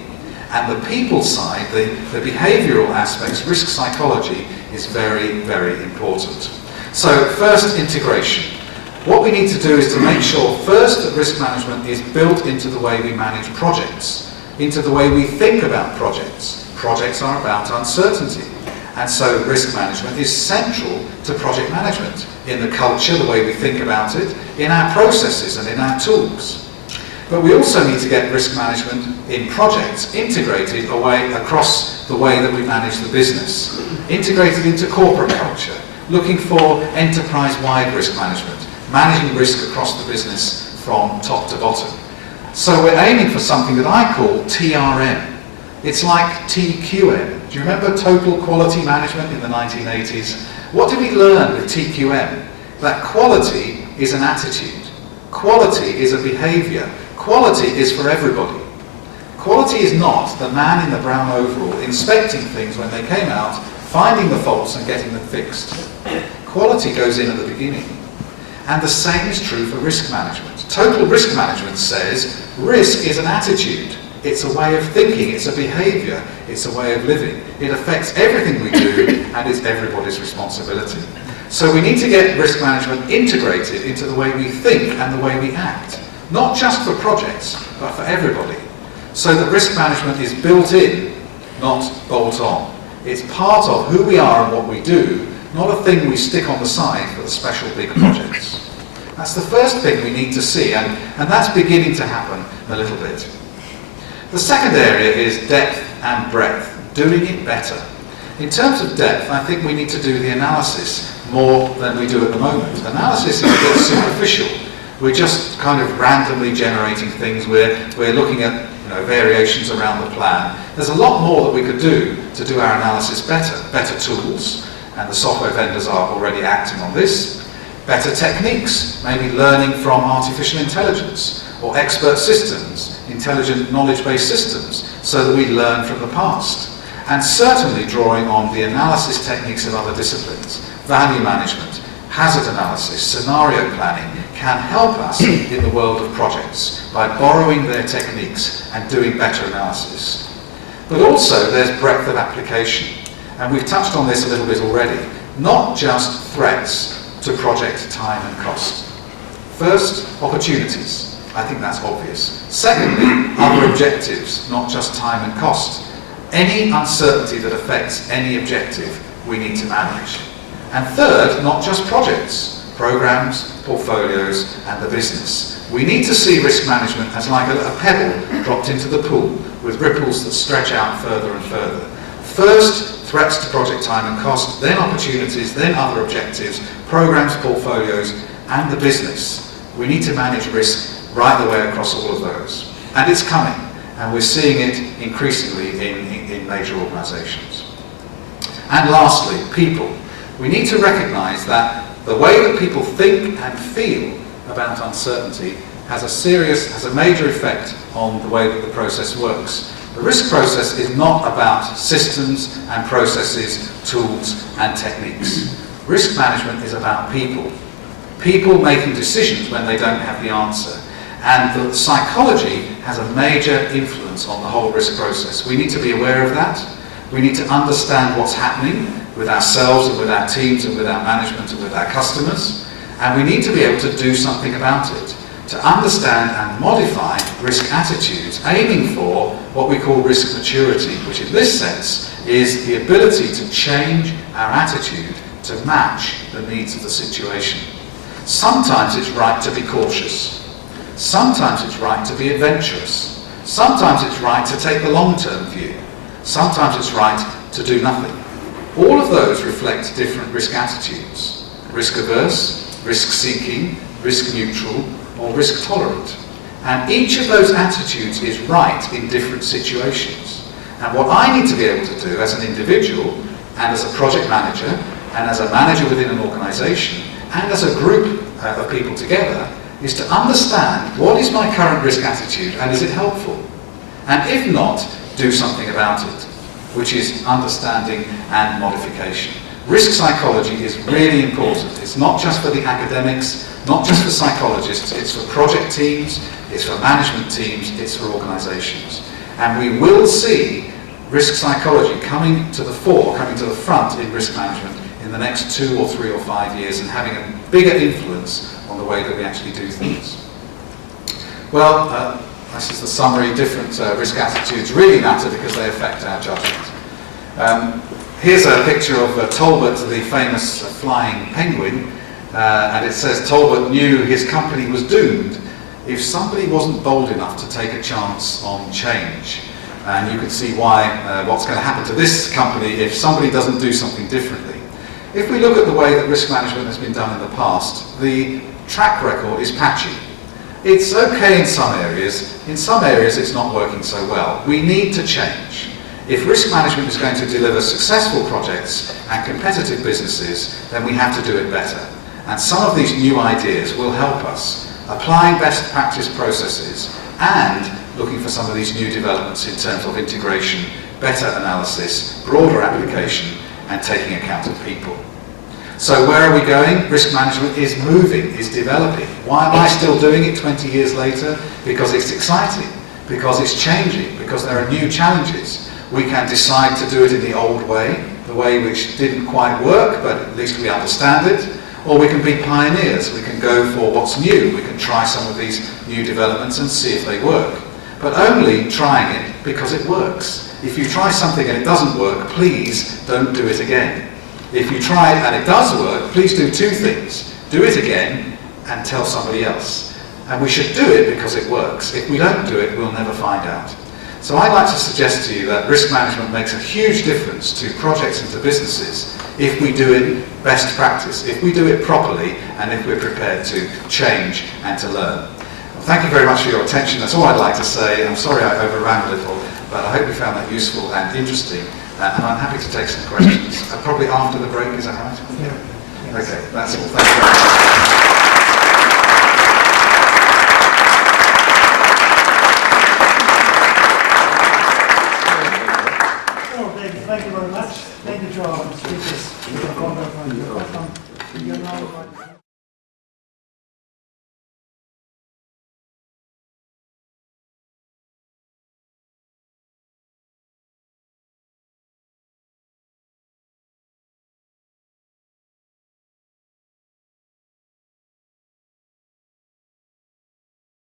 And the people side, the behavioural aspects, risk psychology, is very, very important. So first, integration. What we need to do is to make sure first that risk management is built into the way we manage projects, into the way we think about projects. Projects are about uncertainty. And so risk management is central to project management, in the culture, the way we think about it, in our processes and in our tools. But we also need to get risk management in projects integrated across the way that we manage the business, integrated into corporate culture, looking for enterprise-wide risk management, managing risk across the business from top to bottom. So we're aiming for something that I call TRM. It's like TQM. Do you remember Total Quality Management in the 1980s? What did we learn with TQM? That quality is an attitude. Quality is a behaviour. Quality is for everybody. Quality is not the man in the brown overall inspecting things when they came out, finding the faults and getting them fixed. Quality goes in at the beginning. And the same is true for risk management. Total risk management says risk is an attitude. It's a way of thinking, it's a behaviour, it's a way of living. It affects everything we do and is everybody's responsibility. So we need to get risk management integrated into the way we think and the way we act. Not just for projects, but for everybody. So that risk management is built in, not bolt on. It's part of who we are and what we do, not a thing we stick on the side for the special big projects. That's the first thing we need to see, and that's beginning to happen a little bit. The second area is depth and breadth, doing it better. In terms of depth, I think we need to do the analysis more than we do at the moment. Analysis is a bit superficial. We're just kind of randomly generating things. We're looking at variations around the plan. There's a lot more that we could do to do our analysis better tools, and the software vendors are already acting on this. Better techniques, maybe learning from artificial intelligence or expert systems, intelligent knowledge-based systems, so that we learn from the past. And certainly drawing on the analysis techniques of other disciplines, value management, hazard analysis, scenario planning, can help us in the world of projects by borrowing their techniques and doing better analysis. But also there's breadth of application, and we've touched on this a little bit already. Not just threats to project time and cost. First, opportunities. I think that's obvious. Secondly, other objectives, not just time and cost. Any uncertainty that affects any objective we need to manage. And third, not just projects, programs, portfolios, and the business. We need to see risk management as like a pebble dropped into the pool with ripples that stretch out further and further. First, threats to project time and cost, then opportunities, then other objectives, programs, portfolios, and the business. We need to manage risk right the way across all of those. And it's coming, and we're seeing it increasingly in major organisations. And lastly, people. We need to recognise that the way that people think and feel about uncertainty has a major effect on the way that the process works. The risk process is not about systems and processes, tools and techniques. Risk management is about people. People making decisions when they don't have the answer. And the psychology has a major influence on the whole risk process. We need to be aware of that. We need to understand what's happening with ourselves and with our teams and with our management and with our customers. And we need to be able to do something about it, to understand and modify risk attitudes, aiming for what we call risk maturity, which in this sense is the ability to change our attitude to match the needs of the situation. Sometimes it's right to be cautious. Sometimes it's right to be adventurous. Sometimes it's right to take the long-term view. Sometimes it's right to do nothing. All of those reflect different risk attitudes. Risk-averse, risk-seeking, risk-neutral, or risk-tolerant. And each of those attitudes is right in different situations. And what I need to be able to do as an individual, and as a project manager, and as a manager within an organisation, and as a group of people together, is to understand what is my current risk attitude and is it helpful? And if not, do something about it, which is understanding and modification. Risk psychology is really important. It's not just for the academics, not just for psychologists, it's for project teams, it's for management teams, it's for organisations. And we will see risk psychology coming to the fore, coming to the front in risk management in the next 2 or 3 or 5 years and having a bigger influence on the way that we actually do things. Well, this is the summary. Different risk attitudes really matter because they affect our judgment. Here's a picture of Tolbert, the famous flying penguin, and it says Tolbert knew his company was doomed if somebody wasn't bold enough to take a chance on change. And you can see why, what's going to happen to this company if somebody doesn't do something differently. If we look at the way that risk management has been done in the past, the track record is patchy. It's okay in some areas it's not working so well. We need to change. If risk management is going to deliver successful projects and competitive businesses, then we have to do it better. And some of these new ideas will help us, applying best practice processes and looking for some of these new developments in terms of integration, better analysis, broader application, and taking account of people. So where are we going? Risk management is moving, is developing. Why am I still doing it 20 years later? Because it's exciting, because it's changing, because there are new challenges. We can decide to do it in the old way, the way which didn't quite work, but at least we understand it. Or we can be pioneers. We can go for what's new. We can try some of these new developments and see if they work. But only trying it because it works. If you try something and it doesn't work, please don't do it again. If you try it and it does work, please do 2 things. Do it again and tell somebody else. And we should do it because it works. If we don't do it, we'll never find out. So I'd like to suggest to you that risk management makes a huge difference to projects and to businesses if we do it best practice, if we do it properly, and if we're prepared to change and to learn. Well, thank you very much for your attention. That's all I'd like to say. I'm sorry I overran a little, but I hope you found that useful and interesting. And I'm happy to take some questions. Probably after the break, is that right? Yeah. Okay, that's all. Thank you very much. Thank you very much. Thank you to our speakers.